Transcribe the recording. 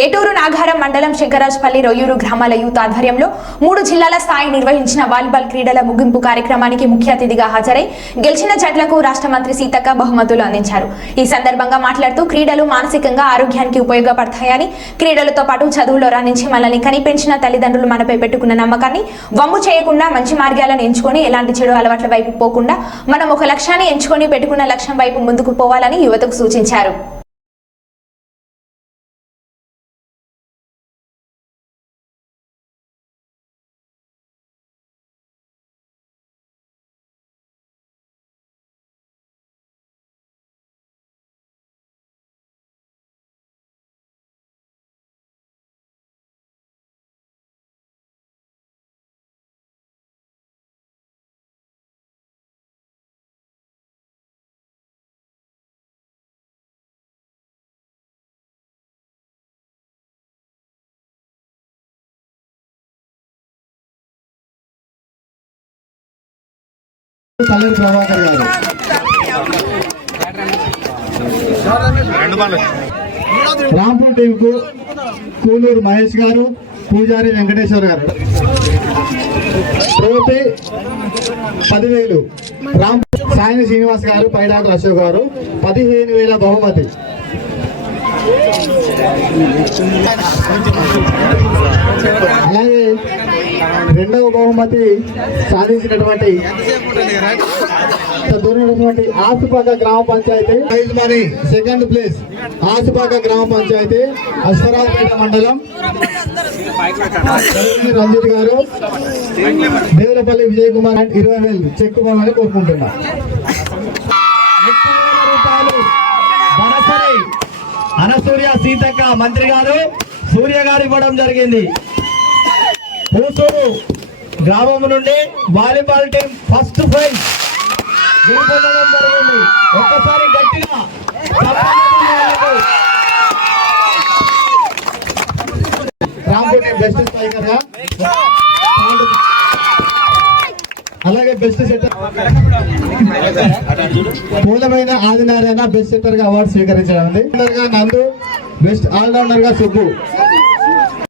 ఏటూరు నాగారం మండలం శంకరాజ్పల్లి రొయ్యూరు గ్రామాల యూత్ ఆధ్వర్యంలో మూడు జిల్లాల స్థాయి నిర్వహించిన వాలీబాల్ క్రీడల ముగింపు కార్యక్రమానికి ముఖ్య అతిథిగా హాజరై గెలిచిన జట్లకు రాష్ట్ర మంత్రి సీతక్క బహుమతులు అందించారు. ఈ సందర్భంగా మాట్లాడుతూ క్రీడలు మానసికంగా ఆరోగ్యానికి ఉపయోగపడతాయని క్రీడలతో పాటు చదువులో రాణించి మనల్ని కనిపించిన తల్లిదండ్రులు మనపై పెట్టుకున్న నమ్మకాన్ని వమ్ము చేయకుండా మంచి మార్గాలను ఎంచుకొని ఎలాంటి చెడు అలవాట్ల వైపు పోకుండా మనం ఒక లక్ష్యాన్ని ఎంచుకొని పెట్టుకున్న లక్ష్యం వైపు ముందుకు పోవాలని యువతకు సూచించారు. తల్లూరు ప్రభాకర్ గారు. రాంపూర్ టీం కు కూనూరు మహేష్ గారు పూజారి వెంకటేశ్వర గారు. ట్రోఫీ పదివేలు. రామ్ సాయిని శ్రీనివాస్ గారు పైడాకు అశోక్ గారు పదిహేను వేల బహుమతి. అలాగే రెండవ బహుమతి సాధించినటువంటి దూరమైనటువంటి ఆసుపాక గ్రామ పంచాయతీ. మనీ సెకండ్ ప్లేస్ ఆసుపాక గ్రామ పంచాయతీ అశ్వరావుపేట మండలం. రంజిత్ గారు దేవులపల్లి విజయ్ కుమార్ అండ్ ఇరవై వేలు చెక్ ఇవ్వాలని కోరుకుంటున్నా. అనసూర్య సీతక్క మంత్రి గారు సూర్య గారు ఇవ్వడం జరిగింది. పూసూరు గ్రామం నుండి వాలీబాల్ టీం ఫస్ట్ ప్రైజ్. గెలుపొందడం జరిగింది. ఒక్కసారి గట్టిగా రాంపూర్ బెస్ట్ స్ట్రైకర్గా. అలాగే బెస్ట్ సెట్టర్. మూలమైన ఆదినారాయణ బెస్ట్ సెట్టర్గా అవార్డు స్వీకరించడం ఉంది. నందు బెస్ట్ ఆల్రౌండర్గా సుబ్బు.